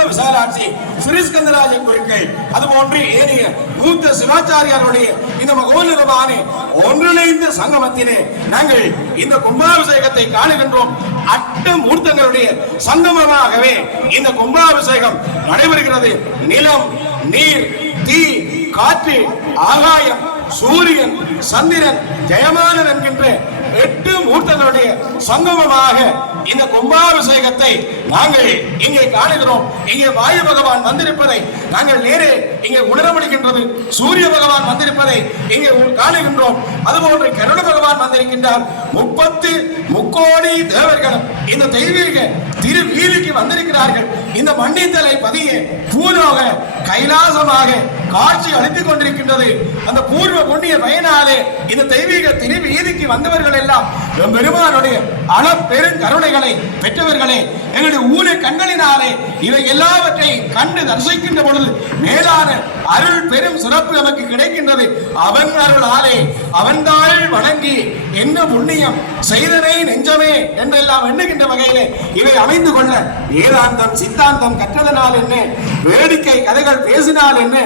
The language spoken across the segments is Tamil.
மூல விசாலாட்சி ஸ்ரீஸ்கந்தராஜ குருக்கள் அதுபோன்று ஏனைய மூத்த சிவாச்சாரியாருடைய இந்த மகோன்னதமான ஒன்றிணைந்த சங்கமத்திலே நாங்கள் இந்த கும்பாபிஷேகத்தை காணுகின்றோம். அட்ட மூர்த்தங்களுடைய சங்கமமாகவே இந்த கும்பாபிஷேகம் நடைபெறுகிறது. நிலம், நீர், தீ, காற்று, ஆகாயம், சூரியன், சந்திரன், ஜெயமானன் என்கின்ற 8 மூர்த்தங்களுடைய சங்கமமாக இந்த கும்பாபிஷேகத்தை நாங்கள் இங்கே காணுகிறோம். இங்கே வாயு பகவான் வந்திருப்பதை நாங்கள் நேரே இங்கே உணர முடிகின்றது. சூரிய பகவான் வந்திருப்பதை இங்கே காணுகின்றோம். அதுபோன்று கருட பகவான் வந்திருக்கின்றார். 30 முக்கோடி தேவர்களும் இந்த தெய்வீக திரு வீதிக்கு வந்திருக்கிறார்கள். இந்த மண்ணித்தலை பதிய பூலோக கைலாசமாக காட்சி அளித்துக் கொண்டிருக்கின்றது. அந்த பூர்வ புண்ணிய பயனாலே இந்த தெய்வீக திரு வீதிக்கு வந்தவர்கள் எல்லாம் பெருமானுடைய அளப்பெரும் கருணைகளை பெற்றவர்களே. எங்களுடைய ஊழ கண்களினாலே இவை எல்லாவற்றையும் கண்டு தரிசிக்கின்ற பொழுது மேலான அருள் பெரும் சிறப்பு நமக்கு கிடைக்கின்றது. அவன் அருளாலே அவன் தாள் வணங்கி என்ன புண்ணியம் செய்தனை நெஞ்சமே என்றெல்லாம் எண்ணுகின்ற வகையிலே இவை அமைந்து கொள்ள வேதாந்தம் சித்தாந்தம் கற்றதனால் என்ன, வேடிக்கை கதைகள் பேசினால் என்ன,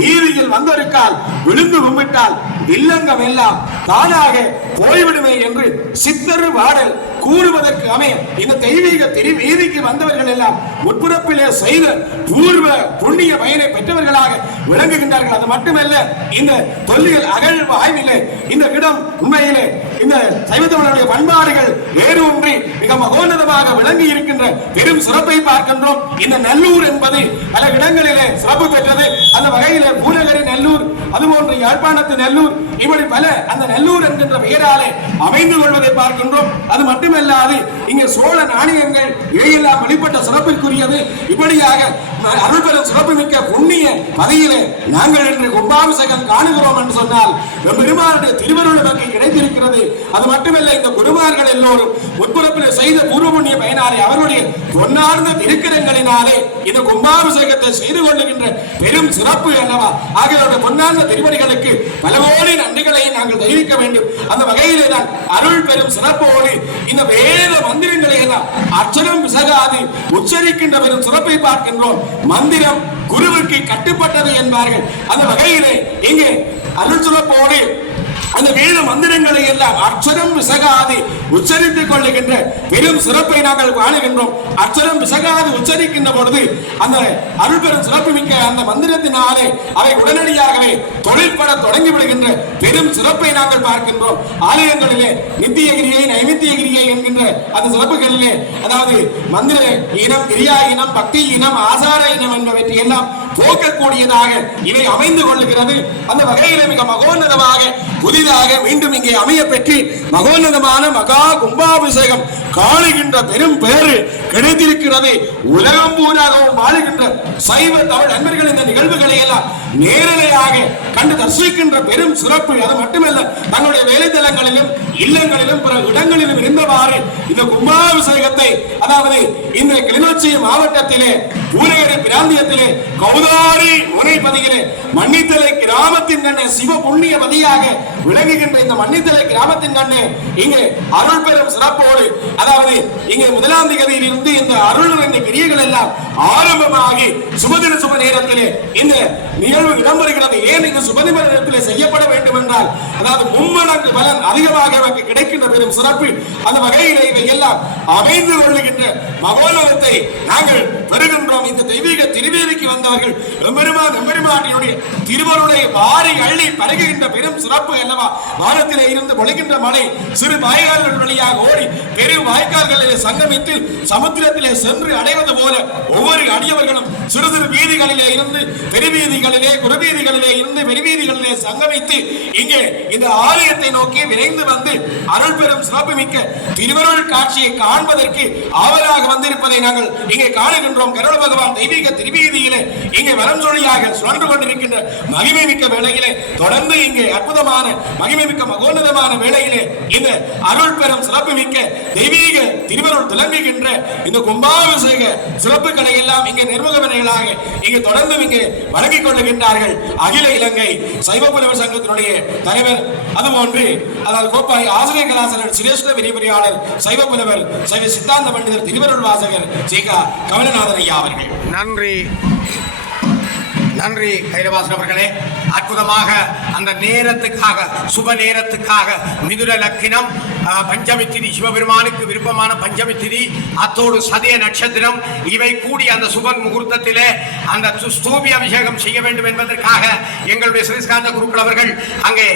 வீதியில் வந்தொருக்கால் விழுந்து கும்பிட்டால் வில்லங்கம் எல்லாம் தானாக போய்விடுமே என்று சித்தரு பாடல் கூறுவதற்கு அமைய இந்த தெய்வீக திரு வீதிக்கு வந்தவர்கள் எல்லாம் முற்புறப்பிலே செய்த பூர்வ புண்ணிய பயனை பெற்றவர்களாக விளங்குகின்றார்கள். அது மட்டுமல்ல, இந்த தொல்லியல் அகழ்வு ஆய்விலே இந்த இடம் உண்மையிலே இந்த சைவத்தமிழருடைய பண்பாடுகள் வேறு ஒன்றி மிக மகோன்னதமாக விளங்கி இருக்கின்ற பெரும் சிறப்பை பார்க்கின்றோம். இந்த நல்லூர் என்பது பல இடங்களிலே சிறப்பு பெற்றது. அந்த வகையிலே பூநகரி நல்லூர், அதுபோன்று யாழ்ப்பாணத்து நல்லூர், இப்படி பல அந்த நல்லூர் என்கின்ற பெயராலே அமைந்து கொள்வதை பார்க்கின்றோம். அது மட்டுமல்லாது இங்கே சோழ நாணயங்கள் இவையெல்லாம் வெளிப்பட்ட சிறப்பிற்குரியது. இப்படியாக அருள்பெரும் சிறப்பு மிக்க புண்ணிய பதியிலே நாங்கள் இன்று கும்பாபிஷேகம் காணுகிறோம் என்று சொன்னால் பெருமானுடைய திருவருள் நமக்கு கிடைத்திருக்கிறது. அது மட்டுமல்ல, இந்த குருமார்கள் எல்லோரும் முற்புறப்பில் செய்த பூர்வ புண்ணிய பயனாலே அவருடைய பொன்னார்ந்த திருக்கரங்களினாலே இந்த கும்பாபிஷேகத்தை செய்து கொள்ளுகின்ற பெரும் சிறப்பு அல்லவா. ஆகியோருடைய பொன்னார்ந்த திருவடிகளுக்கு பல கோடி நன்றிகளை நாங்கள் தெரிவிக்க வேண்டும். அந்த வகையிலே தான் அருள் பெரும் சிறப்போடு இந்த வேத மந்திரங்களை எல்லாம் அச்சரம் விசகாது உச்சரிக்கின்ற பெரும் சிறப்பை பார்க்கின்றோம். மந்திரம் குருவுக்கு கட்டுப்பட்டது என்பார்கள். அந்த வகையிலே இங்கே அருள் சிறப்போடு அந்த வேத மந்திரங்களை எல்லாம் அச்சரம் விசகாது உச்சரித்துக் கொள்ளுகின்ற பெரும் சிறப்பை நாங்கள் காணுகின்றோம். அச்சரம் விசகாது உச்சரிக்கின்ற பொழுது அந்த அருள் பெரும் சிறப்பு மிக்க அந்த மந்திரத்தினாலே அவை உடனடியாகவே தொழில்பட தொடங்கிவிடுகின்ற பெரும் சிறப்பை நாங்கள் பார்க்கின்றோம். ஆலயங்களிலே நித்தியகிரியை நைமித்தியகிரியை என்கின்ற அந்த சிறப்புகளிலே, அதாவது மந்திர இனம், கிரியா இனம், பக்தி இனம், ஆசார இனம் என்பவற்றை எல்லாம் போக்கக்கூடியதாக இவை அமைந்து கொள்ளுகிறது. அந்த வகையிலே மிக மகோன்னதமாக புதிதாக மீண்டும் இங்கே அமைய பெற்று மகோன்னதமான மகா கும்பாபிஷேகம் காணுகின்ற பெரும் பேரு கிடைத்திருக்கிறது. உலகம் பூராகவும் வாழுகின்ற சைவ தமிழ் நண்பர்கள் இந்த நிகழ்வுகளை எல்லாம் நேரலையாக கண்டு தரிசிக்கின்ற பெரும் சிறப்பு. அது மட்டுமல்ல, தங்களுடைய வேலைத்தலங்களிலும் இல்லங்களிலும் பிற இடங்களிலும் இருந்தவாறு இந்த கும்பாபிஷேகத்தை, அதாவது இந்த கிளிநொச்சி மாவட்டத்திலே பூநகரி பிராந்தியத்திலே கௌதாரி முனைப்பதியிலே மன்னித்தலை கிராமத்தின் கண்ணே சிவ புண்ணிய பதியாக விளங்குகின்ற இந்த மன்னித்தலை கிராமத்தின் கண்ணே இங்கே அருள் பெரும் சிறப்போடு, அதாவது இங்கே 1ஆம் தேதியிலிருந்து இந்த அருள் நிறைந்த கிரியைகள் எல்லாம் ஆரம்பமாகி சுபதின சுப நேரத்திலே இந்த நிகழ்வு இடம்பெறுகிறது. ஏன் இந்த சுபதின நேரத்திலே செய்யப்பட வேண்டும் என்றால், அதாவது மும்மடங்கு பலன் அதிகமாக நமக்கு கிடைக்கின்ற பெரும் சிறப்பு. அந்த வகையிலே இவை எல்லாம் அமைந்து கொள்ளுகின்ற மகோன்னதத்தை நாங்கள் பெறுகின்றோம். இந்த தெய்வீக திருவேதிக்கு வந்தவர்கள் எம்பெருமானுடைய திருவருளை வாரி அள்ளி பருகுகின்ற பெரும் சிறப்பு அல்லவா. வானத்திலே இருந்து பொழிகின்ற மழை சிறு வாய்க்கால்கள் வழியாக ஓடி பெரும் வாய்க்கால்களிலே சங்கமித்து சமுத்திரத்திலே சென்று அடைவது போல ஒவ்வொரு அடியவர்களும் சிறு சிறு வீதிகளிலே இருந்து பெருவீதிகளிலே, குருவீதிகளிலே இருந்து பெருவீதிகளிலே சங்கமித்து இங்கே இந்த ஆலயத்தை நோக்கி விரைந்து வந்து அருள் பெரும் சிறப்பு மிக்க திருவருள் காட்சியை காண்பதற்கு ஆவலாக வந்திருப்பதை நாங்கள் இங்கே காணுகின்றோம். கருட பகவான் தெய்வீக திருவீதியிலே இங்கே வரம் சொல்லியாக சுழன்று கொண்டிருக்கின்ற மகிமை மிக்க வேளையிலே தொடர்ந்து இங்கே அற்புதமான மகிமை மிக்க மகோன்னதமான வேளையிலே இந்த அருள் பெரும் சிறப்பு மிக்க தெய்வீக திருவருள் திளங்குகின்ற இந்த கும்பாபிஷேக சிறப்புகளை எல்லாம் இங்கே நிர்வாகம் ஆண்டுகளாக இங்கு தொடர்ந்து இங்கு வழங்கிக் கொள்ளுகின்றார்கள். அகில இலங்கை சைவ புலவர் சங்கத்தினுடைய தலைவர், அதுபோன்று அதாவது கோப்பாய் ஆசிரியர் கலாசாரர் சிரேஷ்ட விரிவுரையாளர் சைவ புலவர் சைவ சித்தாந்த பண்டிதர் திருவருள் வாசகர் சி.க. கமலநாதன் ஐயா அவர்கள். நன்றி நன்றி கைலவாசன் அவர்களே. அற்புதமாக அந்த நேரத்துக்காக, சுப நேரத்துக்காக மிதுர லக்கினம், பஞ்சமி திதி, சிவபெருமானுக்கு விருப்பமான பஞ்சமி திதி, அத்தோடு சதய நட்சத்திரம், இவை கூடி அந்த சுப முகூர்த்தத்திலே அந்த ஸ்தூபி அபிஷேகம் செய்ய வேண்டும் என்பதற்காக எங்களுடைய சிறிஸ்காந்த குருக்கள் அவர்கள் அங்கே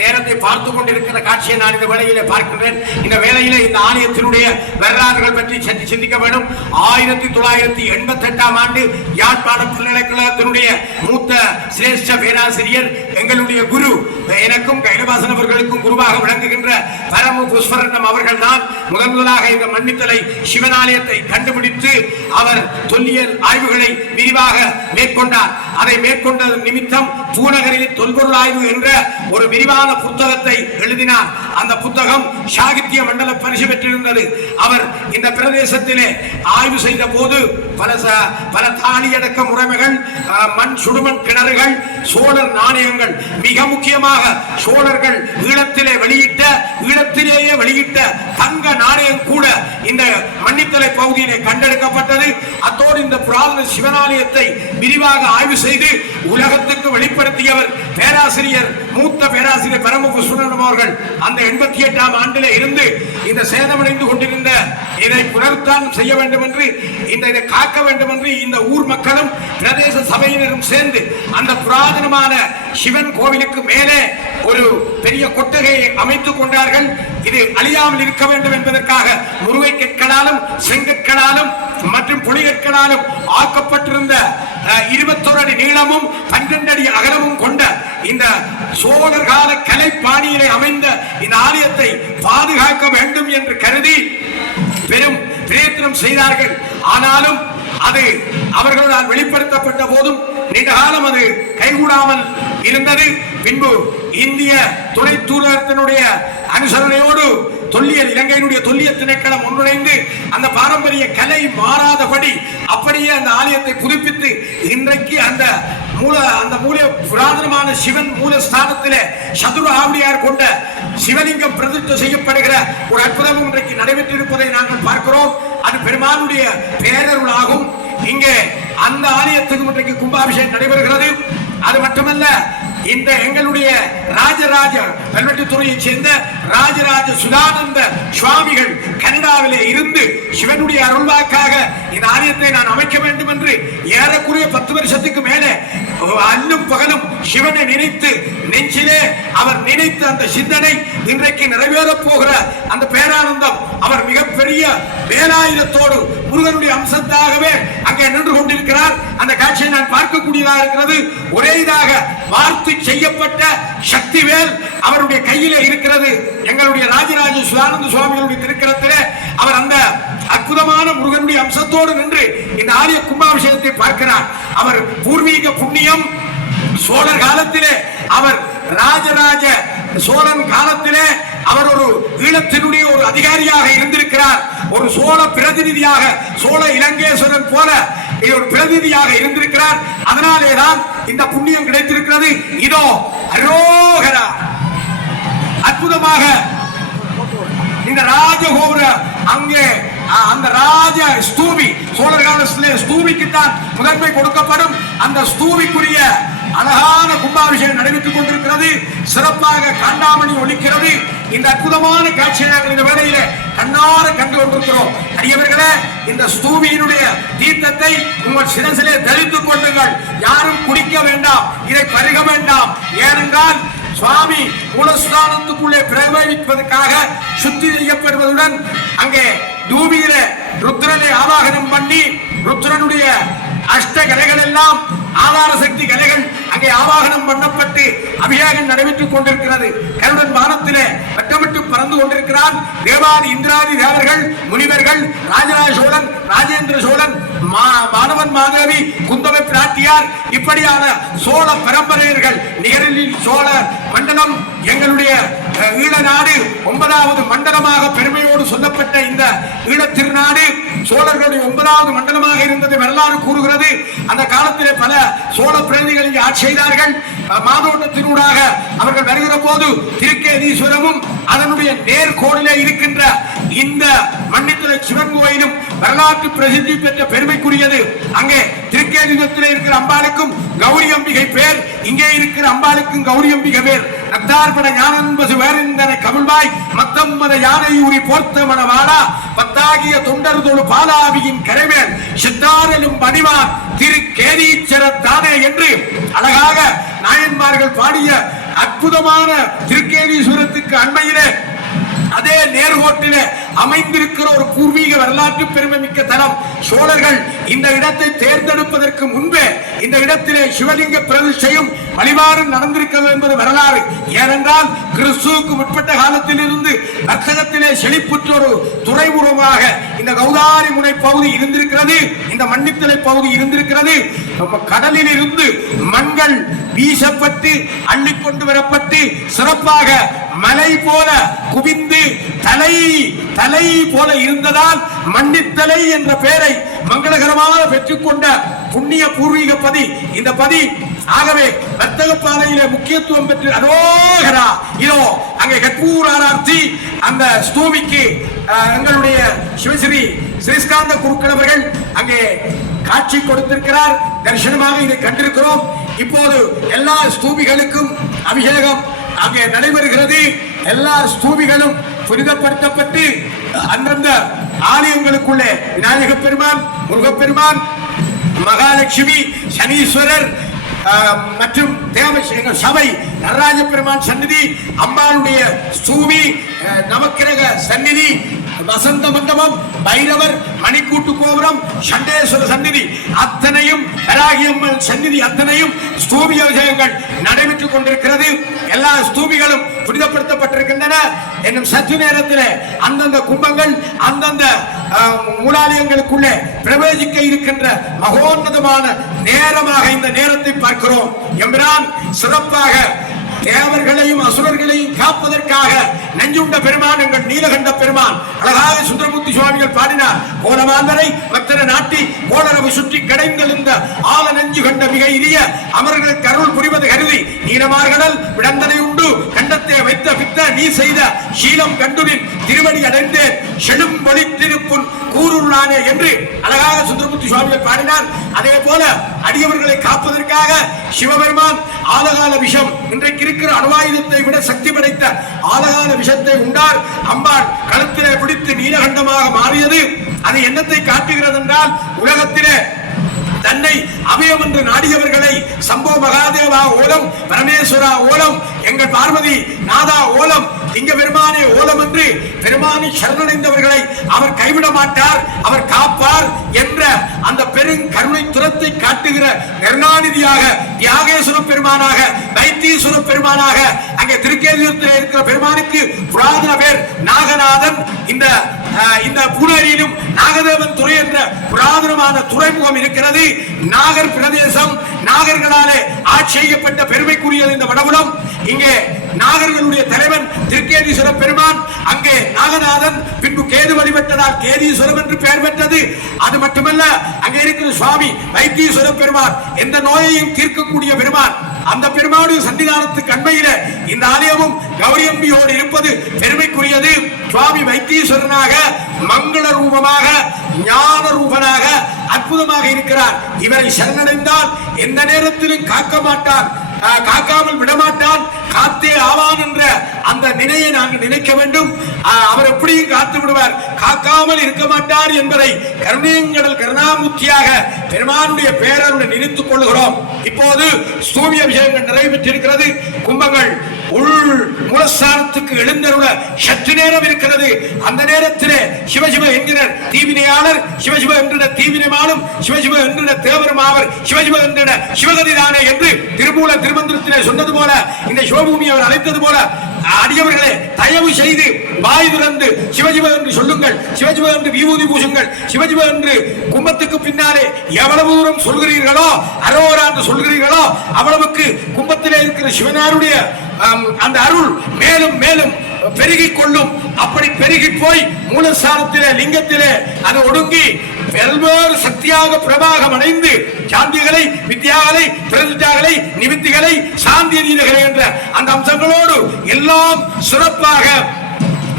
நேரத்தை பார்த்து கொண்டிருக்கிற காட்சியை நான் இந்த வேளையிலே பார்க்கின்றேன். இந்த வேளையிலே இந்த ஆலயத்தினுடைய வரலாறுகள் பற்றி சிந்திக்க வேண்டும். 1988ஆம் ஆண்டு யாழ்ப்பாண பல்கலைக்கழகத்தினுடைய மூத்த சிரேஷ்ட பேராசிரியர், எங்களுடைய குரு, எனக்கும் கைலவாசன் அவர்களுக்கும் குருவாக விளங்குகின்ற பரம புஷ்பரண்டம் அவர்கள் தான் முதலாக இந்த மன்னித்தலை சிவனாலயத்தை கண்டுபிடித்து அவர் தொல்லியல் ஆய்வுகளை விரிவாக மேற்கொண்டார். அதை மேற்கொண்ட நிமித்தம் பூநகரில் தொல்பொருள் ஆய்வு என்ற ஒரு விரிவான புத்தகத்தை எழுதினார். அந்த புத்தகம் சாகித்ய மண்டல பரிசு பெற்றிருந்தது. அவர் இந்த பிரதேசத்திலே ஆய்வு செய்த போது பல தானியடக்க முறைமைகள், மண் சுடுமண் கிணறுகள், சோழர் நாணயங்கள், மிக முக்கியமாக சோழர்கள் ஈழத்திலேயே வெளியிட்ட தங்க நாணயம் கூட இந்த மன்னித்தலை பகுதியிலே கண்டெடுக்கப்பட்டது. அத்தோடு இந்த புராதன சிவனாலயத்தை விரிவாக ஆய்வு செய்து உலகத்துக்கு வெளிப்படுத்தியவர் பேராசிரியர், மூத்த பேராசிரியர் பரம புஷ்பரண்டம் அவர்கள். அந்த 88ஆம் ஆண்டிலே இருந்து இந்த சேதமடைந்து கொண்டிருந்த இதை புனருத்தானம் செய்ய வேண்டும் என்று, இதை காக்க வேண்டும் என்று இந்த ஊர் மக்களும் பிரதேச சபையினரும் சேர்ந்து அந்த புராதனமான சிவன் கோவிலுக்கு மேலே ஒரு பெரிய கொட்டகையை அமைத்துக் கொண்டார்கள். இது அழியாமல் இருக்க வேண்டும் என்பதற்காக முருகை கற்களாலும் செங்கற்களாலும் மற்றும் புலிகற்களாலும் ஆக்கப்பட்டிருந்த 21 அடி நீளமும் 12 அடி அகலமும் கொண்ட இந்த சோழர் கால கலைப்பாணியிலே அமைந்த இந்த ஆலயத்தை பாதுகாக்க வேண்டும் என்று கருதி பெரும் பிரயத்தனம் செய்தார்கள். ஆனாலும் அது அவர்களால் வெளிப்படுத்தப்பட்ட போதும் நீண்ட காலம் அது கைகூடாமல் இருந்தது. பின்பு இந்திய துணை தூதரகத்தினுடைய அனுசரணையோடு தொல்லியல், இலங்கையினுடைய தொல்லியல் திணைக்களம் ஒன்றிணைந்து அந்த பாரம்பரிய கலை மாறாதபடி அப்படியே அந்த ஆலயத்தை புதுப்பித்து இன்றைக்கு அந்த மூல புராதனமான சிவன் மூலஸ்தானத்திலே சதுர ஆவடியார் கொண்ட சிவலிங்கம் பிரதிஷ்டை செய்யப்படுகிற ஒரு அற்புதம் இன்றைக்கு நடைபெற்றிருப்பதை நாங்கள் பார்க்கிறோம். அது பெருமானுடைய பேரருளாகும். இங்கே அந்த ஆலயத்துக்கு இன்றைக்கு கும்பாபிஷேகம் நடைபெறுகிறது. அது மட்டுமல்ல, இந்த எங்களுடைய ராஜராஜ கல்வெட்டுத்துறையை சேர்ந்த ராஜராஜ சுதானந்த சுவாமிகள் கனடாவிலே இருந்து சிவனுடைய அருள்வாக்காக இந்த ஆலயத்தை நான் அமைக்க வேண்டும் என்று ஏறக்குறைய 10 வருஷத்துக்கு மேலே அல்லும் பகலும் சிவனை நினைத்து நெஞ்சிலே அவர் நினைத்த அந்த சிந்தனை இன்றைக்கு நிறைவேறப் போகிற அந்த பேரானந்தம், அவர் மிகப்பெரிய வேலாயுதத்தோடு முருகனுடைய அம்சத்தாகவே அங்கே நின்று கொண்டிருக்கிறார். அந்த காட்சியை நான் பார்க்கக்கூடியதாக இருக்கிறது. ஒரே இதாக வார்த்தை செய்யப்பட்ட சக்திவேல் அவருடைய கையிலே இருக்கிறது. எங்களுடைய ராஜராஜ சுதானந்த சுவாமிகளுடைய திருக்கரத்திலே அவர் அந்த அற்புதமான முருகனுடைய அம்சத்தோடு நின்று இந்த ஆலய கும்பாபிஷேகத்தை பார்க்கிறார். அவர் பூர்வீக புண்ணியம். சோழர் காலத்திலே அவர் ராஜராஜ சோழன் காலத்திலே அவர் ஒரு ஈழத்தினுடைய ஒரு அதிகாரியாக இருந்திருக்கிறார். ஒரு சோழ பிரதிநிதியாக, சோழ இலங்கேஸ்வரன் போல ஒரு பிரதிநிதியாக இருந்திருக்கிறார். அதனாலேதான் இந்த புண்ணியம் கிடைத்திருக்கிறது. இதோ அரோகரா, அற்புதமாக இந்த ராஜகோபுர அங்கே அந்த ராஜ ஸ்தூபி, சோழர் காலத்திலே ஸ்தூபிக்குத்தான் முதன்மை கொடுக்கப்படும். அந்த ஸ்தூபிக்குரிய அழகான கும்பாபிஷேகம் நடைபெற்றுக் கொண்டிருக்கிறது. சிறப்பாக காண்டாமணி ஒலிக்கிறது. இந்த அற்புதமான காட்சியை நாங்கள் இந்த வேளையிலே கண்ணார கண்டு கொண்டிருக்கிறோம். அடியவர்களே, இந்த ஸ்தூபியினுடைய தீர்த்தத்தை உங்கள் சிரசிலே தரித்துக் கொள்ளுங்கள். யாரும் குடிக்க வேண்டாம், இதை பருக வேண்டாம். ஏனென்றால் சுவாமி மூலஸ்தானத்துக்குள்ளே பிரவேசிப்பதற்காக சுத்தி செய்யப்படுவதுடன் அங்கே தூபியில ருத்ரனை ஆவாகனம் பண்ணி ருத்ரனுடைய அஷ்ட கலைகள் எல்லாம், ஆதார சக்தி கலைகள் அங்கே ஆவாகனம் பண்ணப்பட்டு அபிஷேகம் நடைபெற்றுக் கொண்டிருக்கிறது. கருடன் வானத்திலே வட்டமிட்டு பறந்து கொண்டிருக்கிறான். தேவாதி இந்திராதி தேவர்கள், முனிவர்கள், ராஜராஜ சோழன், ராஜேந்திர சோழன், மாணவன் மாதேவி, குந்தவை பிராட்டியார், இப்படியான சோழ பரம்பரையர்கள் நிகரில் சோழ மண்டலம் எங்களுடைய ஈழ நாடு 9வது மண்டலமாக பெருமையோடு சொல்லப்பட்ட இந்த ஈழத்திருநாடு சோழர்களுடைய 9வது மண்டலமாக இருந்தது வரலாறு கூறுகிறது. அந்த காலத்திலே பல சோழ பிரதிகள் இங்கே ஆட்சி செய்தார்கள். மாதோட்டத்தினூடாக அவர்கள் வருகிற போது திருக்கேதீஸ்வரமும் அதனுடைய நேர்கோடிலே இருக்கின்ற இந்த மன்னித்துறை சிவன் கோயிலும் வரலாற்று பிரசித்தி பெற்ற பெருமைக்குரியது. அங்கே திருக்கேதீஸ்வரத்திலே இருக்கிற அம்பாளுக்கும் கௌரி அம்பிகை பேர், இங்கே இருக்கிற அம்பாளுக்கும் கௌரி அம்பிகை பேர். நத்தார்பட ஞானன்பசு வேறிந்தனை கவிழ்வாய் மத்தம் மத யானை ஊறி போர்த்த மனவாடா பத்தாகிய தொண்டர்தொழு பாலாவியின் கரைமேல் சித்தாரலும் பணிவார் திருக்கேதீச்சரத்தானே என்று அழகாக நாயன்மார்கள் பாடிய அற்புதமான திருக்கேதீஸ்வரத்துக்கு அண்மையிலே அதே நேர்கோட்டிலே அமைந்திருக்கிற ஒரு பூர்வீக வரலாற்று பெருமை மிக்க தலம். சோழர்கள் இந்த இடத்தை தேர்ந்தெடுப்பதற்கு முன்பே இந்த இடத்திலே சிவலிங்க பிரதிஷ்டையும் வழிபாடும் நடந்திருக்கிறது என்பது வரலாறு. ஏனென்றால் கிறிஸ்துவுக்கு முற்பட்ட காலத்தில் இருந்து வர்த்தகத்திலே செழிப்புற்ற ஒரு துறைமுகமாக இந்த கௌதாரி முனை பகுதி இருந்திருக்கிறது. இந்த மன்னித்தலை பகுதி இருந்திருக்கிறது. கடலில் இருந்து மண்கள் வீசப்பட்டு அள்ளி கொண்டு வரப்பட்டு சிறப்பாக மலை போல குவிந்து தலை போல இருந்ததால் மன்னித்தலை என்ற பெயரை மங்களகரமாக பெற்றுக்கொண்ட புண்ணிய பூர்வீக பதி இந்த பதி. ஆகவே வர்த்தக பாதையிலே முக்கியத்துவம் பெற்று அரோகரா இதோ அங்கே கற்பூரார்த்தி அந்த ஸ்தூபிக்கு எங்களுடைய சிவஸ்ரீ ஸ்ரீஸ்காந்த குருக்கள் அவர்கள் அங்கே காட்சி கொடுத்திருக்கிறார். தரிசனமாக இதை கண்டிருக்கிறோம். இப்போது எல்லா ஸ்தூபிகளுக்கும் அபிஷேகம் அங்கே நடைபெறுகிறது. எல்லா ஸ்தூபிகளும் புனிதப்படுத்தப்பட்டு அந்தந்த ஆலயங்களுக்குள்ளே விநாயக பெருமான், முருகப்பெருமான், மகாலட்சுமி, சனீஸ்வரர் மற்றும் தேவ சபை, நடராஜ பெருமான் சந்நிதி, அம்பாளுடைய ஸ்தூபி, நவக்கிரக சந்நிதி, வசந்த மண்டபம், பைரவர், மணிக்கூட்டு கோபுரம், சண்டேஸ்வர சந்நிதி அத்தனையும், வராகியம்மன் சந்நிதி அத்தனையும் ஸ்தூபி அபிஷேகங்கள் நடைபெற்றுக் கொண்டிருக்கிறது. எல்லா ஸ்தூபிகளும் புனிதப்படுத்தப்பட்டிருக்கின்றன. என்னும் சற்று நேரத்தில் அந்தந்த கும்பங்கள் அந்தந்த மூலாலயங்களுக்குள்ளே பிரவேசிக்க இருக்கின்ற மகோன்னதமான நேரமாக இந்த நேரத்தை பார்க்கிறோம். எம்பிரான் சிறப்பாக தேவர்களையும் அசுரர்களையும் காப்பதற்காக நெஞ்சுண்ட பெருமான் எங்கள் நீலகண்ட பெருமான் அழகாக சுந்தரமூர்த்தி சுவாமிகள் பாடினார். கோலமாந்தரை பக்தர நாட்டி கோளரவு சுற்றி கடைந்தெழுந்த ஆல நெஞ்சு கண்ட மிக இனிய அமர்கள் கருள் புரிவது கருதி நீரமார்கடல் விடந்தனை உண்டு கண்டத்தை வைத்த பித்த நீ செய்த சீலம் கண்டுரின் திருவடி அடைந்தேன் செழும் ஒளி திருப்புன் கூறுள்ளானே என்று அழகாக சுந்தரமூர்த்தி சுவாமிகள் பாடினார். அதே போல அடியவர்களை காப்பதற்காக சிவபெருமான் ஆலகால விஷம் இன்றைக்கு இருக்கிற அணுவாயுதத்தை விட சக்தி படைத்த ஆலகால விஷத்தை உண்டார். அம்பாள் களத்திலே பிடித்து நீலகண்டமாக மாறியது. அது என்னத்தை காட்டுகிறது என்றால் உலகத்திலே தன்னை அபயம் என்று நாடியவர்களை சம்போ மகாதேவா ஓலம், பரமேஸ்வரா ஓலம், எங்கள் பார்வதி நாதா ஓலம், இங்க பெருமானே ஓலம் என்று பெருமானை சரணடைந்தவர்களை அவர் கைவிட மாட்டார், அவர் காப்பார் என்ற அந்த பெரும் கருணை துரத்தை காட்டுகிற கருணாநிதியாக தியாகேஸ்வர பெருமானாக, வைத்தீஸ்வர பெருமானாக அங்கே திருக்கேதீஸ்வரத்தில் இருக்கிற பெருமானுக்கு புராதன பேர் நாகநாதன். இந்த பூனேரியிலும் நாகதேவன் துறை என்ற புராதனமான துறைமுகம் இருக்கிறது. நாகர் பிரதேசம், நாகர்களாலே ஆட்சி செய்யப்பட்ட பெருமைக்குரியது இந்த வடபுலம். இங்கே நாகர்களுடைய தலைவன் திருக்கேதீஸ்வர பெருமான், அங்கே நாகநாதன், பின்பு கேது வழிபட்டதால் கேதீஸ்வரம் என்று பெயர் பெற்றது. அது மட்டுமல்ல, அங்கே இருக்கிற சுவாமி வைத்தீஸ்வர பெருமான் எந்த நோயையும் தீர்க்கக்கூடிய பெருமான். அந்த பெருமானுடைய சன்னிதானத்துக்கு அண்மையில இந்த ஆலயமும் கௌரியம்பியோடு இருப்பது பெருமைக்குரியது. சுவாமி வைத்தீஸ்வரனாக மங்கள ரூபமாக ஞான ரூபனாக அற்புதமாக இருக்கிறார். இவரை சரணடைந்தால் எந்த நேரத்திலும் காக்க மாட்டான், காக்காமல் விடமாட்டான். காத்தே ஆவான் என்ற அந்த நினையை நாங்கள் நினைக்க வேண்டும். அவர் எப்படியும் காத்து விடுவார், காக்காமல் இருக்க மாட்டார் என்பதை கருணையங்கடல் கருணாமூர்த்தியாக பெருமானுடைய பேரருடன் நினைத்துக் கொள்கிறோம். இப்போது சூரிய அபிஷேகங்கள் நிறைவேற்றிருக்கிறது. கும்பங்கள் உள் மூலஸ்தானத்துக்கு எழுந்தருள சற்று நேரம் இருக்கிறது. அந்த நேரத்திலே சிவசிவ என்கிற தீவினையாளர், சிவசிவ என்கிற தீவினைமானும், சிவசிவ என்கிற தேவரும் ஆவர், சிவசிவ என்கிற சிவகதிதானே என்று திருமூல திருமந்திரத்திலே சொன்னது போல, இந்த சிவபூமி அவர் அழைத்தது போல, அடியவர்களே தயவு செய்து வாய் திறந்து சிவசிவ என்று சொல்லுங்கள், சிவசிவ என்று விபூதி பூசுங்கள், சிவசிவ என்று கும்பத்துக்கு பின்னாலே எவ்வளவு தூரம் சொல்கிறீர்களோ, அரோரா என்று சொல்கிறீர்களோ, அவ்வளவுக்கு கும்பத்திலே இருக்கிற சிவனாருடைய அந்த அருள் மேலும் மேலும் பெருகிக் கொள்ளும். அப்படி பெருகி போய் மூலஸ்தானத்திலே லிங்கத்திலே அது ஒடுங்கி வெல்வேறு சக்தியாக பிரபாகம் அடைந்து சாந்திகளை, வித்யாகளை, பிரதிஷ்டாகளை, நிமித்திகளை, சாந்தி நீலகளை என்ற அந்த அம்சங்களோடு எல்லாம் சிறப்பாக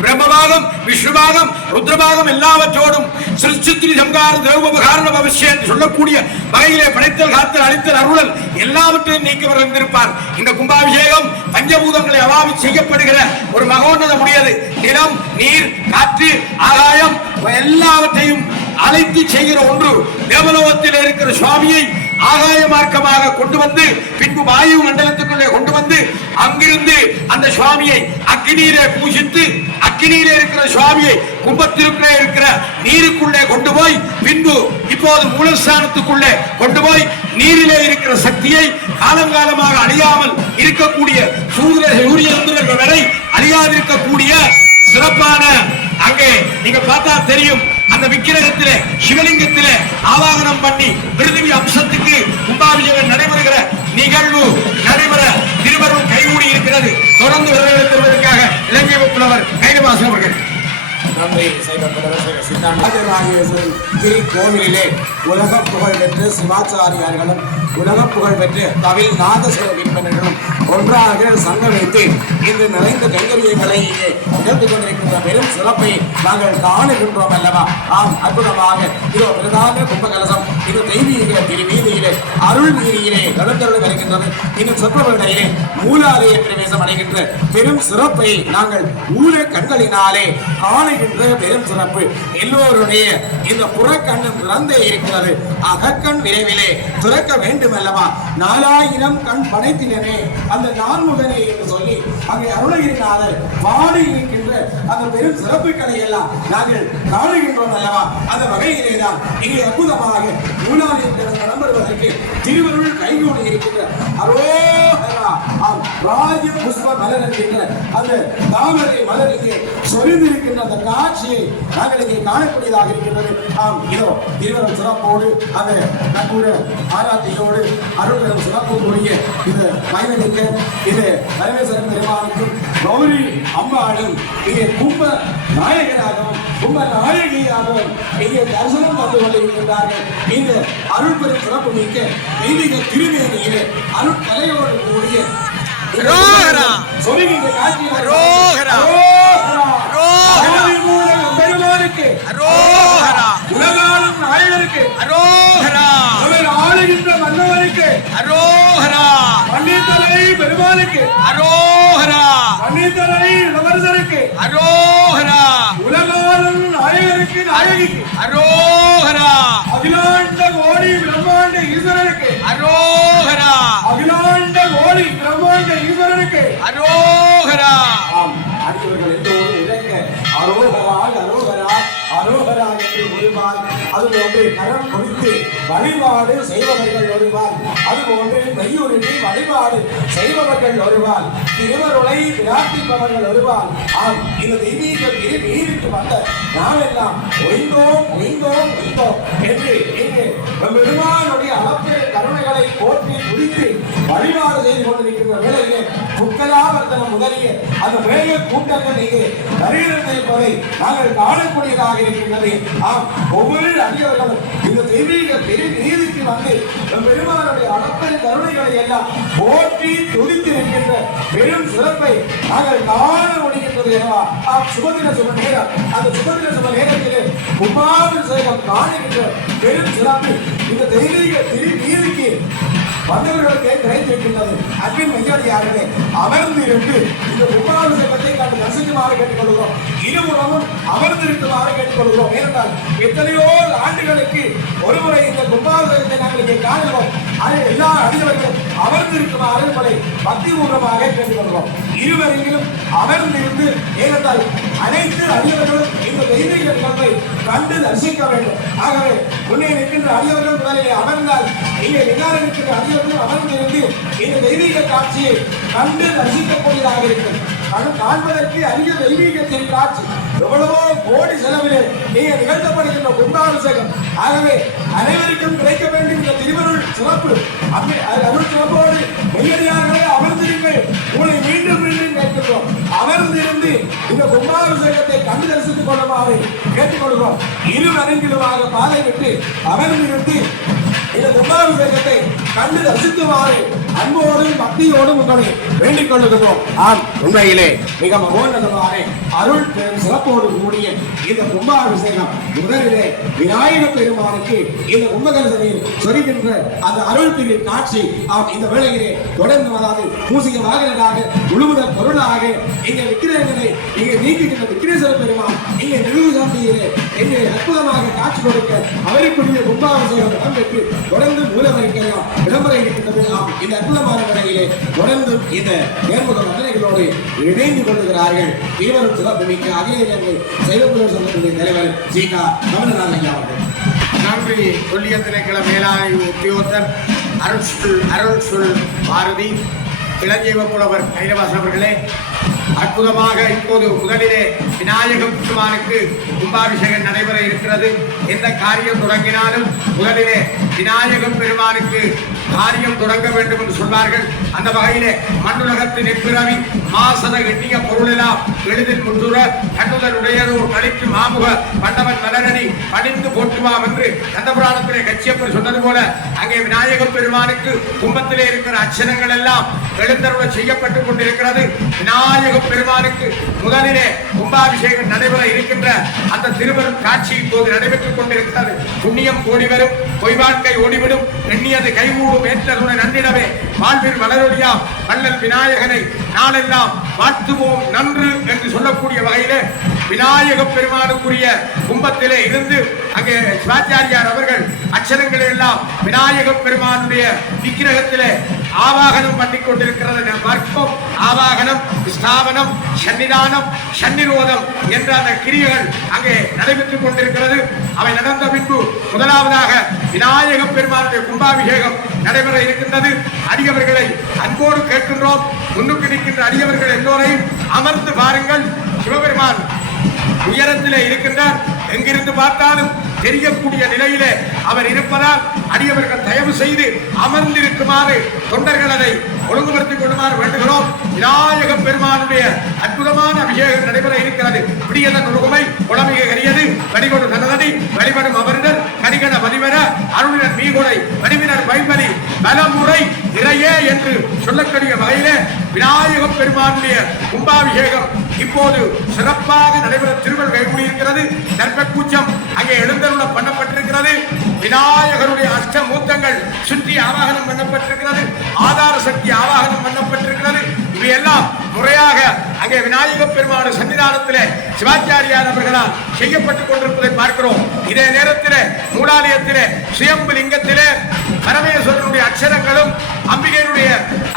பிரம்மபாகம், விஷ்ணுபாகம், ருத்ரபாகம் எல்லாவற்றோடும் சிருஷ்டி சம்கார திரௌபகாரண அவசியம் என்று சொல்லக்கூடிய வகையிலே படைத்தல், காத்தல், அழித்தல், அருளல் எல்லாவற்றையும் நீக்கவர் இருந்திருப்பார். இந்த கும்பாபிஷேகம் பஞ்சபூதங்களை அவாவி செய்யப்படுகிற ஒரு மகோன்னதம் உடையது. நிலம், நீர், காற்று, ஆகாயம் எல்லாவற்றையும் அழைத்து செய்கிற ஒன்று. தேவலோகத்தில் இருக்கிற சுவாமியை ஆகாய மார்க்கமாக கொண்டு வந்து பின்பு வாயு மண்டலத்துக்குள்ளே கொண்டு வந்து அங்கிருந்து அந்த சுவாமியை அக்னியிலே பூஜித்து, அக்னியிலே இருக்கிற சுவாமியை கும்பத்திற்குள்ளே இருக்கிற நீருக்குள்ளே கொண்டு போய் பின்பு இப்போது மூலஸ்தானத்துக்குள்ளே கொண்டு போய் நீரிலே இருக்கிற சக்தியை காலங்காலமாக அழியாமல் இருக்கக்கூடிய சூரிய சந்திரர்கள் வரை அழியாதிருக்கக்கூடிய சிறப்பான, அங்கே நீங்க பார்த்தா தெரியும், அந்த விக்கிரகத்திலே சிவலிங்கத்திலே ஆவாகனம் பண்ணி பிருத்திவி அம்சத்துக்கு கும்பாபிஷேகம் நடைபெறுகிற நிகழ்வு நடைபெற திருவருள் கைகூடி இருக்கிறது. தொடர்ந்து வரவேற்பதற்காக இலங்கை புலவர் கைலவாசன் அவர்கள். திருக்கோவிலிலே உலக புகழ் பெற்று சிவாச்சாரியார்களும் உலக புகழ் பெற்று தமிழ் நாதஸ்வர விற்பனர்களும் ஒன்றாக சங்கம் வைத்து இன்று நிறைந்த கைங்கரியங்களை நிகழ்த்திக் கொண்டிருக்கின்ற பெரும் சிறப்பை நாங்கள் காணுகின்றோம் அல்லவா? ஆம், அற்புதமாக இதோ பிரதான கும்பகலசம் இது தெய்வீக திருவீதியிலே அருள் வீதியிலே கலந்தருள் வருகின்றது. இன்னும் சொற்பவர்களிலே மூலாலய பிரவேசம் அடைகின்ற பெரும் சிறப்பை நாங்கள் ஊழ கண்களினாலே காணுகின்ற பெரும் சிறப்பு. எல்லோருடைய இந்த புறக்கண்ணும் திறந்தே இருக்கிறது. அகக்கண் விரைவிலே திறக்க வேண்டும் அல்லவா? 4000 கண் படைத்தினே அந்த நான்முகனே என்று சொல்லி அங்கே அருணகிரிநாதர் பாடி இருக்கின்ற அந்த பெரும் சிறப்புகளை எல்லாம் நாங்கள் காணுகின்றோம் அல்லவா? அந்த வகையிலே தான் இங்கே அற்புதமாக மூலாலயத்தில் நடைபெறுவதற்கு திருவருள் கைகூடி இருக்கின்ற அரோகரா ராஜ புஷ்ப மலர் என்கின்ற அந்த தாமரை மலர் இங்கே சொரிந்திருக்கின்ற அந்த காட்சியை நாங்கள் இங்கே காணக்கூடியதாக இருக்கின்றது. ஆம், இதோ திருவருள் சிறப்போடு அந்த நட்புட ஆராய்ச்சியோடு அருள் சிறப்பு கூடிய இது மைவனுக்கு இது பரமேஸ்வரன் பெருமானுக்கும் கௌரி அம்பாளும் இங்கே கும்ப நாயகராகவும் கும்ப நாயகியாகவும் இங்கே தரிசனம் தந்து கொண்டிருக்கின்றார்கள். இந்த அருள் பெரும் சிறப்பு மிக்க தெய்வீக திருமேனியிலே அருள் கலையோடு கூடிய சொல்லுகின்ற காட்சியில் பெருமானுக்கு உலகாலும் நாயகருக்கு ஆளுகின்ற மன்னவருக்கு பண்டிதரை பெருமானுக்கு பண்டிதரை இளவரசருக்கு உலகாலும் நாயகருக்கு நாயகிக்கு அகிலாண்ட கோடி பிரம்மாண்ட ஈஸ்வரனுக்கு அகிலாண்ட கோடி பிரம்மாண்ட ஈஸ்வரனுக்கு அடியவர்கள் எல்லோரும் இறங்க அரோகரா அரோகரா அரோகரா என்று ஒருவார். அதுபோன்று கரம் கொடுத்து வழிபாடு செய்பவர்கள் ஒருவார். அதுபோன்று கையுருட்டி வழிபாடு செய்பவர்கள் ஒருவார். திருவருளை பிரார்த்திப்பவர்கள் ஒருவார். ஆம், இந்த தெய்வீக நீருக்கு வந்த நாளெல்லாம் ஒய்ந்தோம் ஒய்ந்தோம் ஒய்ந்தோம் என்று இங்கு பெருமானுடைய அளப்பு கருணைகளை போற்றி குறித்து வழிபாடு செய்து கொண்டிருக்கின்ற வேளையிலே புக்கலாவர்த்தனம் முதலிய அந்த மேய கூட்டங்கள் இங்கே வருகிறதை நாங்கள் காணக்கூடியதாக இருக்கின்றது. ஆம், ஒவ்வொரு அடியவர்களும் இந்த தெய்வீக நீதிக்கு வந்து பெருமானுடைய அளப்பெரு கருணைகளை எல்லாம் போற்றி துதித்திருக்கின்ற பெரும் சிறப்பை நாங்கள் காண முடிகின்றது. சுபதின சுப நேரம், அந்த சுபதின சுப நேரத்திலே கும்பாபிஷேகம் காணுகின்ற பெரும் சிறப்பு இந்த தெய்வீக நீதிக்கு வந்தவர்களுக்கு கிடைத்திருக்கின்றது. அன்பின் மையாடியார்களே, அமர்ந்து இருந்து இந்த கும்பாபிஷேகத்தை கண்டு தரிசிக்குமாறு கேட்டுக்கொள்கிறோம். இருபுறமும் அமர்ந்திருக்குமாறு கேட்டுக்கொள்கிறோம். ஏனென்றால் எத்தனையோ ஆண்டுகளுக்கு ஒருமுறை இந்த கும்பாபிஷேகத்தை நாங்கள் இங்கே காணுகிறோம். அதை எல்லா அடியவர்களும் அமர்ந்திருக்குமாறு உங்களை பக்திபூர்வமாக கேட்டுக்கொள்கிறோம். இருவரையிலும் அமர்ந்திருந்து, ஏனென்றால் அனைத்து அடியவர்களும் இந்த தெய்வீக நிகழ்வை கண்டு தரிசிக்க வேண்டும். ஆகவே முன்னே நிற்கின்ற அடியவர்கள் முதலிலே அமர்ந்தால் இங்கே விகாரம் இருக்கின்ற அடியவர்கள் அமர்ந்திருந்து இந்த தெய்வீக காட்சியை கண்டு தரிசிக்கக்கூடியதாக இருக்கும். காண்பதற்கு அதிக தெய்வீகத்தின் காட்சி எவ்வளவோ கோடி செலவிலே நீங்க நிகழ்த்தப்படுகின்ற கும்பாபிஷேகம். ஆகவே அனைவருக்கும் கிடைக்க வேண்டும் இந்த திருவருள் சிறப்பு. அருள் சிறப்போடு மெய்யடியார்களே அமர்ந்திருங்கள். உங்களை மீண்டும் மீண்டும் கேட்கிறோம். அமர்ந்திருந்து இந்த கும்பாபிஷேகத்தை கண்டு தரிசித்துக் கொள்ளுமாறு கேட்டுக்கொள்கிறோம். இரு அரங்கிலுமாக பாதை விட்டு அமர்ந்திருந்து இந்த கும்பாபிஷேகத்தை கண்டு தரிசிக்குமாறு அன்போடும் பக்தியோடும் உங்களை வேண்டிக் கொள்ளுகிறோம். ஆம், உண்மையிலே மிக மகோன்னதமான அருள் பெரும் சிறப்போடு கூடிய இந்த கும்பாபிஷேகம் முதலிலே விநாயக பெருமானுக்கு இந்த கும்பகலசனையில் சொரிகின்ற அந்த அருள் திரு காட்சி இந்த வேளையிலே தொடர்ந்து வராது. பூசிக வாகனராக முழுமுதல் பொருளாக இங்கே விக்கிரகங்களை இங்கே நீக்குகின்ற விக்னேஸ்வர பெருமான் இங்கே நிறுவனத்திலே இங்கே அற்புதமாக காட்சி கொடுக்க அவருக்குரிய கும்பாபிஷேகம் இடம்பெற்று தொடர்ந்து மூலவருக்கெல்லாம் விளம்பர இருக்கின்றது. இந்த அற்புதமான முறையிலே தொடர்ந்து இந்த நேர்முக மன்னர்களோடு இணைந்து கொள்ளுகிறார்கள். தீவிரம் சிறப்புமிக்க அகில இலங்கை சைவகுரு சங்கத்தினுடைய தலைவர் ஜீகா கமலநாதன் ஐயா அவர்கள். நன்றி. கொல்லிய திணைக்கள மேலாண்மை உத்தியோகத்தர் அருள் சொல் பாரதி இளஞ்செய்வ புலவர் கைலவாசன் அவர்களே, அற்புதமாக இப்போது முதலிலே விநாயக பெருமானுக்கு கும்பாபிஷேகம் நடைபெற இருக்கிறது. எந்த காரியம் தொடங்கினாலும் முதலிலே விநாயக பெருமானுக்கு காரியம் தொடங்க வேண்டும் என்று சொல்வார்கள். அந்த வகையிலே மண்ணுலகத்தின் எப்பிறவி மாசன எண்ணிய பொருளெல்லாம் எளிதில் முற்றுற கண்ணுதல் உடையதோர் கழிக்கு மாமுக பண்டவன் மலரடி பணிந்து போற்றுவாம் என்று கந்த புராணத்திலே கச்சியப்பர் சொன்னது போல அங்கே விநாயக பெருமானுக்கு கும்பத்திலே இருக்கிற அச்சனங்கள் எல்லாம் எழுந்தருள செய்யப்பட்டுக் கொண்டிருக்கிறது. விநாயக பெருமானுக்கு முதலிலே கும்பாபிஷேகம் நடைபெற இருக்கின்ற அந்த திருவரும் காட்சி இப்போது நடைபெற்றுக் கொண்டிருக்கிறது. புண்ணியம் கோடி வரும், பொய் வாழ்க்கை ஓடிவிடும், எண்ணியது கைகூடும், ஏற்றகுண நன்னிடவே வாழ்வில் வளரொழியா வள்ளல் விநாயகனை நாளெல்லாம் வாழ்த்துவோம் நன்று என்று சொல்லக்கூடிய வகையிலே விநாயக பெருமானுக்குரிய கும்பத்திலே இருந்து அங்கே சிவாச்சாரியார் அவர்கள் அச்சரங்களை எல்லாம் விநாயக பெருமானுடைய விக்கிரகத்திலே ஆவாகனம் பண்ணி கொண்டிருக்கிறது நாம் பார்ப்போம். ஆவாகனம், ஸ்தாபனம், சன்னிதானம், சன்னிரோதம் என்ற அந்த கிரியைகள் அங்கே நடைபெற்றுக் கொண்டிருக்கிறது. அவை நடந்த பின்பு முதலாவதாக விநாயக பெருமானுடைய கும்பாபிஷேகம் நடைபெற இருக்கின்றது. அடியவர்களை அன்போடு கேட்கின்றோம். முன்னுக்கு நிற்கின்ற அடியவர்கள் எல்லோரையும் அமர்ந்து பாருங்கள். சிவபெருமான் உயரத்திலே இருக்கின்றார். எங்கிருந்து பார்த்தாலும் தெரியக்கூடிய நிலையிலே அவர் இருப்பதால் அடியவர்கள் தயவு செய்து அமர்ந்திருக்குமாறு தொண்டர்கள் அதை ஒழுங்குபடுத்திக் கொள்ளுமாறு வேண்டுகிறோம். விநாயக பெருமானுடைய அற்புதமான அபிஷேகம் நடைபெற இருக்கிறது. பிடியதன் ஒழுகுமை உளமிக கரியது வடிகொடு தனதடி வழிபடும் அமர்ந்தர் கடிகண பதிவர அருளினர் மீகுடை வடிவினர் வைபலி பலமுறை இறையே என்று சொல்லக்கூடிய வகையிலே விநாயக பெருமானுடைய கும்பாபிஷேகம் இப்போது சிறப்பாக நடைபெற திருவள் கைகூடியிருக்கிறது. தர்ப்பக்கூச்சம் அங்கே எழுந்தருள பண்ணப்பட்டிருக்கிறது. விநாயகருடைய அஷ்டமூர்த்தங்கள் சுற்றி ஆவாகனம் பண்ணப்பட்டிருக்கிறது. ஆதார சக்தி ஆவாகனம் பண்ணப்பட்டிருக்கிறது. இவையெல்லாம் முறையாக அங்கே விநாயக பெருமானுடைய சன்னிதானத்திலே சிவாச்சாரியார் அவர்களால் செய்யப்பட்டுக் கொண்டிருப்பதை பார்க்கிறோம். இதே நேரத்திலே மூலாலயத்திலே சுயம்பு லிங்கத்திலே பரமேஸ்வரனுடைய அக்ஷரங்களும் அம்பிகையினுடைய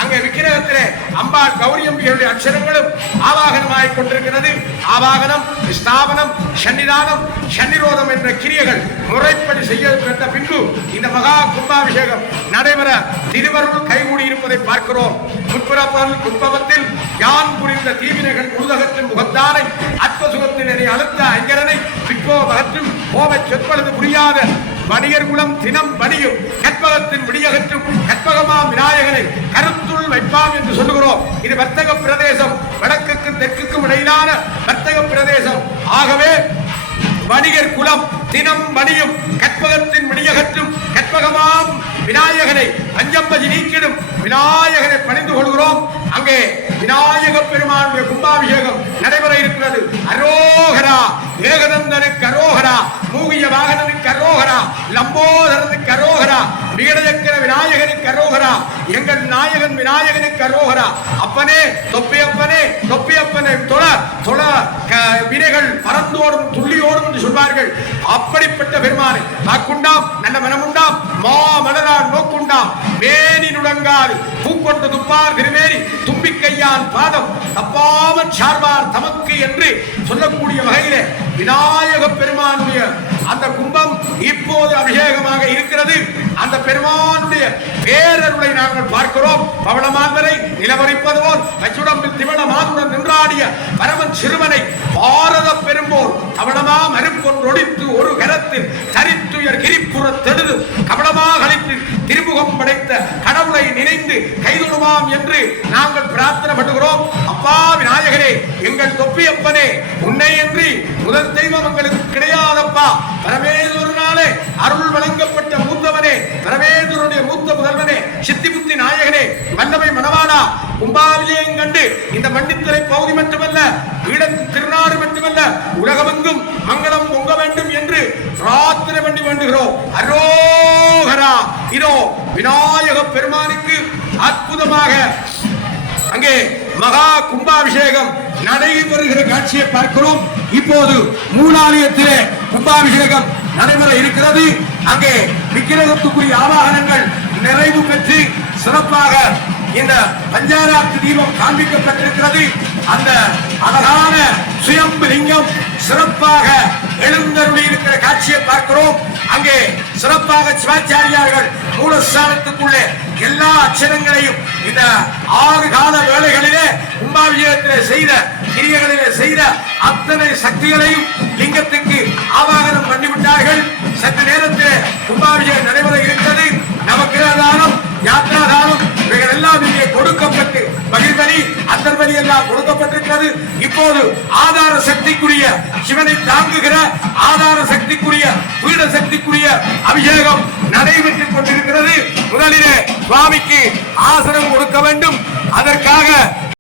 அங்கே விக்கிரகத்திலே அம்பாள் கௌரி அம்பிகையுடைய அக்ஷரங்களும் ஆவாகனமாகிக் கொண்டிருக்கிறது. ஆவாகனம், ஸ்தாபனம், சன்னிதானம், சன்னிரோதம் என்ற கிரியைகள் முறைப்படி செய்யப்பட்ட பின்பு இந்த மகா கும்பாபிஷேகம் நடைபெற திருவருள் கைகூடி இருப்பதை பார்க்கிறோம். உட்பவத்தில் யான் புரிந்த தீவினைகள் உலகத்தின் முகத்தானை அற்பசுகத்தில் என்னை அழுத்த ஐங்கரனை பிக்கோ மகற்றும் கோவை சொற்பொழுது புரியாத வணிகர் குலம் தினம் வணியும் கற்பகத்தின் விடியகற்றும் கற்பகமாம் விநாயகனை கருத்துள் வைப்பாம் என்று சொல்லுகிறோம். இது வர்த்தக பிரதேசம், வடக்குக்கும் தெற்குக்கும் இடையிலான வர்த்தக பிரதேசம். ஆகவே வணிகர் குலம் தினம் வணியும் கற்பகத்தின் விடியகற்றும் கற்பகமாம் விநாயகனை அஞ்சம்பதி நீக்கிடும் விநாயகனை பணிந்து கொள்கிறோம். அங்கே விநாயக பெருமானுடைய கும்பாபிஷேகம் நடைபெற இருக்கிறது. அரோகரா ஏகதந்தனுக்கு அரோகரா, மூகிய வாகனனுக்கு அரோகரா, லம்போதரனுக்கு அரோகரா, விகடச்சக்கர விநாயகனுக்கு அரோகரா, அரோகரா, எங்கள் நாயகன் விநாயகனுக்கு அரோகரா. அப்பனே தொப்பியப்பனே தொப்பியப்பனே தொழ தொழ வினைகள் பறந்தோடும் துள்ளியோடும் என்று சொல்வார்கள். அப்படிப்பட்ட பெருமானை நாக்குண்டாம் நல்ல மனமுண்டாம் மா மலரான் நோக்குண்டாம் மேனி நுடங்காது பூக்கொண்டு துப்பார் திருமேனி தும்பிக்கையான் பாதம் தப்பாமல் சார்பார் தமக்கு என்று சொல்லக்கூடிய வகையிலே விநாயக பெருமானுடைய அந்த கும்பம் இப்போது அபிஷேகமாக இருக்கிறது. அந்த பெருமானுடைய பேரருளை நாங்கள் பார்க்கிறோம். பவளமாந்தரை நிலவரிப்பது போல் கச்சுடம்பில் திவள மாதுடன் நின்றாடிய பரமன் சிறுவனை பாரத பெரும்போர் கவளமா மறுப்பொன்றொடித்து ஒரு கரத்தில் தரித்துயர் கிரிப்புறத்தெடுது கவளமாக அளித்து திருமுகம் படைத்த கடவுளை நினைந்து கைதொடுவாம் என்று நாங்கள் பிரார்த்தனை பண்ணுகிறோம். அப்பா விநாயகரே, எங்கள் தொப்பியப்பனே, உன்னை என்று முதல் தெய்வம் எங்களுக்கு கிடையாதப்பா. பரமேஸ்வரனாலே அருள் வழங்கப்பட்ட மூத்தவனே, பரமேஸ்வரனுடைய மூத்த முதல்வனே, சித்தி புத்தி நாயகனே, வல்லமை மணவாளா, கும்பாபிஷேகம் கண்டு இந்த மண்டித்துறை பகுதி மட்டுமல்ல, ஈழத்தின் திருநாடு மட்டுமல்ல, உலகமெங்கும் மங்களம் பொங்க வேண்டும் என்று பிரார்த்தனை பண்ணி வேண்டுகிறோம். அரோகரா. இதோ விநாயக பெருமானுக்கு அற்புதமாக அங்கே மகா கும்பாபிஷேகம் நடைபெறுகிற காட்சியை பார்க்கிறோம். இப்போது மூலாலயத்திலே கும்பாபிஷேகம் நடைபெற இருக்கிறது. அங்கே விக்கிரகத்துக்குரிய ஆவாகனங்கள் நிறைவு பெற்று சிறப்பாக இந்த பஞ்சாராத்து தீபம் காண்பிக்கப்பட்டிருக்கிறது. அந்த அழகான சுயம்பு லிங்கம் சிறப்பாக எழுந்தருளி இருக்கிற காட்சியை பார்க்கிறோம். அங்கே சிறப்பாக சிவாச்சாரியார்கள் மூலஸ்தானத்துக்குள்ளே எல்லா அச்சரங்களையும் இந்த 6 கால வேளைகளிலே கும்பாபிஷேகத்திலே செய்த கிரியைகளிலே செய்த அத்தனை சக்திகளையும் லிங்கத்துக்கு ஆவாகனம் பண்ணிவிட்டார்கள். சற்று நேரத்திலே கும்பாபிஷேகம் நடைபெற இருக்கிறது. நவக்கிரதானம், யாத்ராதானம் இவைகள் எல்லாம் இங்கே கொடுக்கப்பட்டு பகிர்வலி அந்தர்வலி எல்லாம் கொடுக்கப்பட்டிருக்கிறது. இப்போது ஆதார சக்திக்குரிய சிவனை தாங்குகிற ஆதார சக்திக்குரிய பீட சக்திக்குரிய அபிஷேகம் நடைபெற்றுக் கொண்டிருக்கிறது. முதலிலே சுவாமிக்கு ஆசனம் கொடுக்க வேண்டும். அதற்காக